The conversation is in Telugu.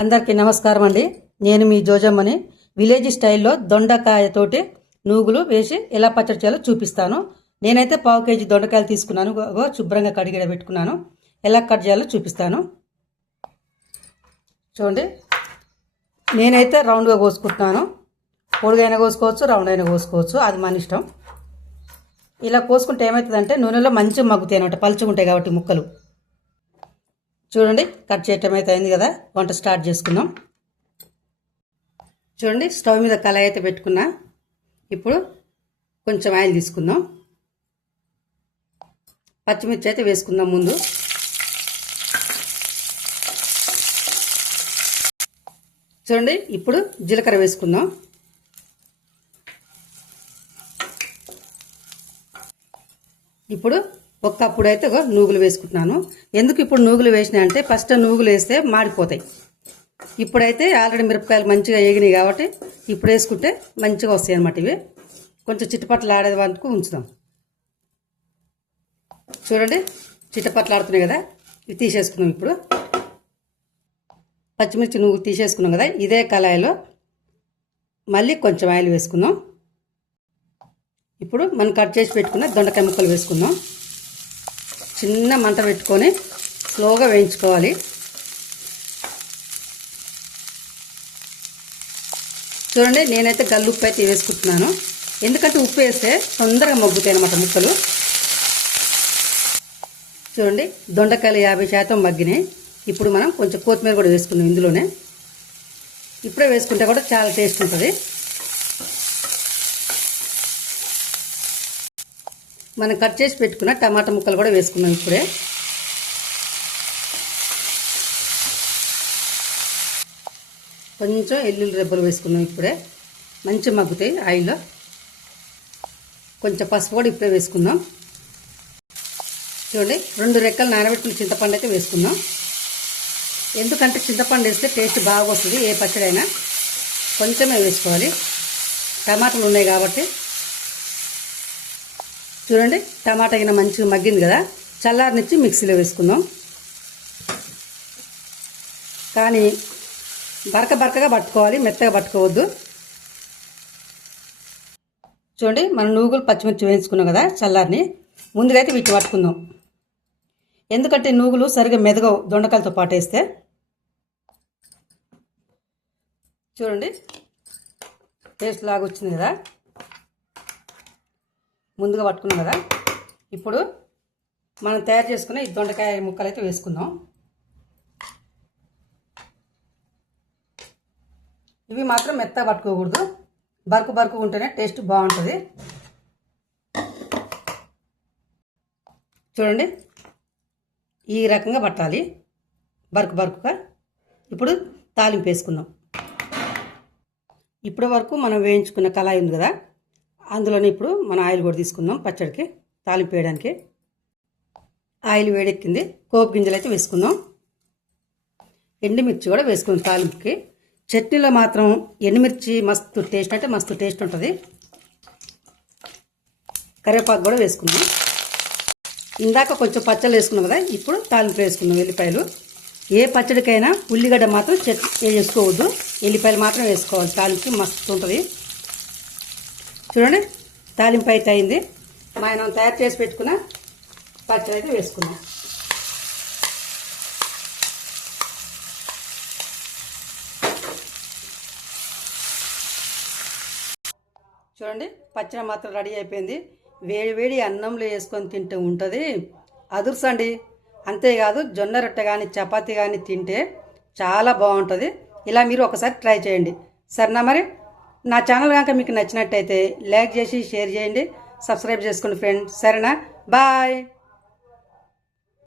అందరికీ నమస్కారం అండి. నేను మీ జోజమ్మని. విలేజ్ స్టైల్లో దొండకాయతోటి నూగులు వేసి ఎలా పచ్చడి చేయాలో చూపిస్తాను. నేనైతే 1/2 కేజీ దొండకాయలు తీసుకున్నాను. శుభ్రంగా కడిగి పెట్టుకున్నాను. ఎలా కట్ చేయాలో చూపిస్తాను. చూడండి, నేనైతే రౌండ్గా కోసుకుంటున్నాను. పొడుగైనా కోసుకోవచ్చు, రౌండ్ అయినా కోసుకోవచ్చు, అది మన ఇష్టం. ఇలా కోసుకుంటే ఏమవుతుందంటే నూనెలో మంచిగా మగ్గుతాయి అన్నమాట, పలుచగా ఉంటాయి కాబట్టి ముక్కలు. చూడండి, కట్ చేయటం అయితే అయింది కదా. వంట స్టార్ట్ చేసుకుందాం. చూడండి, స్టవ్ మీద కళాయి అయితే పెట్టుకున్నా. ఇప్పుడు కొంచెం ఆయిల్ తీసుకుందాం. పచ్చిమిర్చి అయితే వేసుకుందాం ముందు. చూడండి, ఇప్పుడు జీలకర్ర వేసుకుందాం. ఇప్పుడు ఒక్కప్పుడు అయితే నూగులు వేసుకుంటున్నాను. ఎందుకు ఇప్పుడు నూగులు వేసినా అంటే ఫస్ట్ నూగులు వేస్తే మాడిపోతాయి. ఇప్పుడైతే ఆల్రెడీ మిరపకాయలు మంచిగా వేగినాయి కాబట్టి ఇప్పుడు వేసుకుంటే మంచిగా వస్తాయి అన్నమాట. ఇవి కొంచెం చిట్టపట్లు ఆడేది వరకు ఉంచుదాం. చూడండి, చిట్టపట్లు ఆడుతున్నాయి కదా, ఇవి తీసేసుకుందాం. ఇప్పుడు పచ్చిమిర్చి నూగులు తీసేసుకున్నాం కదా, ఇదే కళాయిలో మళ్ళీ కొంచెం ఆయిల్ వేసుకుందాం. ఇప్పుడు మనం కట్ చేసి పెట్టుకున్న దొండకాయ ముక్కలు వేసుకుందాం. చిన్న మంట పెట్టుకొని స్లోగా వేయించుకోవాలి. చూడండి, నేనైతే గల్లుప్పు అయితే వేసుకుంటున్నాను. ఎందుకంటే ఉప్పు వేస్తే తొందరగా మగ్గుతాయి అన్నమాట ముక్కలు. చూడండి, దొండకాయలు 50% మగ్గినాయి. ఇప్పుడు మనం కొంచెం కొత్తిమీర కూడా వేసుకుందాం ఇందులోనే. ఇప్పుడే వేసుకుంటే కూడా చాలా టేస్ట్ ఉంటుంది. మనం కట్ చేసి పెట్టుకున్న టమాటా ముక్కలు కూడా వేసుకున్నాం. ఇప్పుడే కొంచెం ఎల్లుల్లి రెబ్బలు వేసుకున్నాం. ఇప్పుడే మంచి మగ్గుతాయి ఆయిల్లో. కొంచెం పసుపు కూడా ఇప్పుడే వేసుకుందాం. చూడండి, 2 రెక్కలు నానబెట్టిన చింతపండు అయితే వేసుకుందాం. ఎందుకంటే చింతపండు వేస్తే టేస్ట్ బాగా వస్తుంది. ఏ పచ్చడైనా కొంచెమే వేసుకోవాలి, టమాటాలు ఉన్నాయి కాబట్టి. చూడండి, టమాటా అయినా మంచిగా మగ్గింది కదా. చల్లారనిచ్చి మిక్సీలో వేసుకుందాం. కానీ బరకగా పట్టుకోవాలి, మెత్తగా పట్టుకోవద్దు. చూడండి, మనం నూగులు పచ్చిమిర్చి వేయించుకున్నాం కదా చల్లారిని. ముందుగా అయితే వీటిని పట్టుకుందాం. ఎందుకంటే నూగులు సరిగా మెదగవు దొండకాయలతో పాటు వేస్తే. చూడండి, టేస్ట్ లాగా వచ్చింది కదా. ముందుగా పట్టుకున్నాం కదా. ఇప్పుడు మనం తయారు చేసుకున్న ఈ దొండకాయ ముక్కలు అయితే వేసుకుందాం. ఇవి మాత్రం మెత్తగా పట్టుకోకూడదు, బరుకు ఉంటేనే టేస్ట్ బాగుంటుంది. చూడండి, ఈ రకంగా పట్టాలి, బరుకుగా. ఇప్పుడు తాలింపు వేసుకుందాం. ఇప్పటి వరకు మనం వేయించుకున్న కళాయి ఉంది కదా, అందులోనే ఇప్పుడు మనం ఆయిల్ కూడా తీసుకుందాం. పచ్చడికి తాలింపు వేయడానికి ఆయిల్ వేడెక్కింది. పోపు గింజలు అయితే వేసుకుందాం. ఎండుమిర్చి కూడా వేసుకుందాం తాలింపుకి. చట్నీలో మాత్రం ఎండుమిర్చి మస్తు టేస్ట్ అంటే మస్తు టేస్ట్ ఉంటుంది. కరివేపాకు కూడా వేసుకుందాం. ఇందాక కొంచెం పచ్చళ్ళు వేసుకున్నాం కదా, ఇప్పుడు తాలింపు వేసుకుందాం. ఎల్లిపాయలు, ఏ పచ్చడికైనా ఉల్లిగడ్డ మాత్రం వేసుకోవద్దు, ఎల్లిపాయలు మాత్రం వేసుకోవాలి. తాలింపు మస్తు ఉంటుంది. చూడండి, తాలింపు అయితే అయింది. మనం తయారు చేసి పెట్టుకున్న పచ్చడి అయితే వేసుకున్నాం. చూడండి, పచ్చడి మాత్రం రెడీ అయిపోయింది. వేడి అన్నంలో వేసుకొని తింటే ఉంటుంది అదుర్సండి. అంతేకాదు జొన్న రొట్టె కానీ చపాతీ కానీ తింటే చాలా బాగుంటుంది. ఇలా మీరు ఒకసారి ట్రై చేయండి. సరేనా? మరి నా ఛానల్ కనుక మీకు నచ్చినట్టయితే లైక్ చేసి షేర్ చేయండి, సబ్స్క్రైబ్ చేసుకోండి ఫ్రెండ్స్. సరేనా? బాయ్.